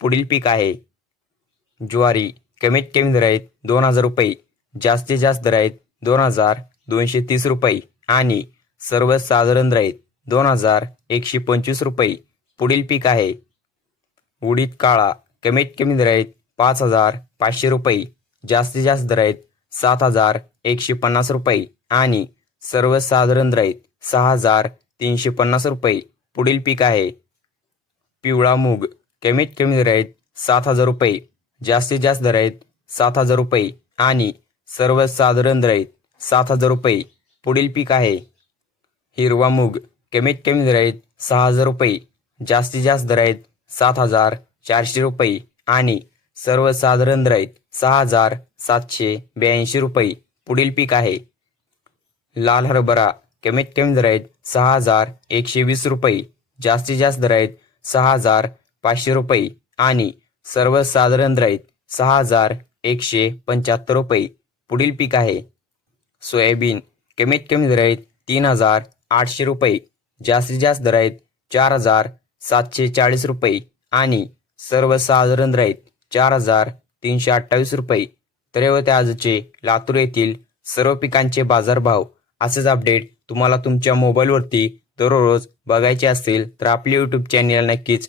पुढील पीक आहे. ज्वारी कमीत कमी दर आहेत दोन हजार रुपये जास्तीत जास्त दर आहेत दोन हजार दोनशे तीस रुपये आणि सर्वसाधारण दर आहेत दोन हजार एकशे पंचवीस रुपये. पुढील पीक आहे. उडीद काळा कमीत कमी दर आहेत पाच हजार पाचशे रुपये जास्तीत जास्त दर आहेत सात हजार एकशे पन्नास रुपये आणि सर्वसाधारण दर आहेत सहा हजार तीनशे पन्नास रुपये. पुढील पीक आहे. पिवळा मूग कमीत कमी दर आहेत सात हजार रुपये जास्तीत जास्त दर आहेत सात हजार रुपये आणि सर्वसाधारण दर आहेत सात हजार रुपये. पुढील पीक आहे हिरवा मूग कमीत कमी दर आहेत सहा हजार रुपये जास्तीत जास्त दर आहेत सात हजार चारशे रुपये आणि सर्वसाधारण दर आहेत सहा हजार सातशे ब्याऐंशी रुपये. पुढील पीक आहे लाल हरभरा कमीत कमी दर आहेत सहा हजार एकशे वीस रुपये जास्तीत जास्त दर आहेत सहा हजार पाचशे रुपये आणि सर्वसाधारण दर सहा हजार एकशे पंच्याहत्तर रुपये पुढील पीक आहे. सोयाबीन कमीत कमी दर तीन हजार आठशे रुपये जास्तीत जास्त दर आहेत चार हजार सातशे चाळीस रुपये आणि सर्वसाधारण दर चार हजार तीनशे अठ्ठावीस रुपये. तर आजचे लातूर येथील सर्व पिकांचे बाजारभाव. असेच अपडेट तुम्हाला तुमच्या मोबाईलवरती दररोज बघायचे असेल तर आपले यूट्यूब चॅनेल नक्कीच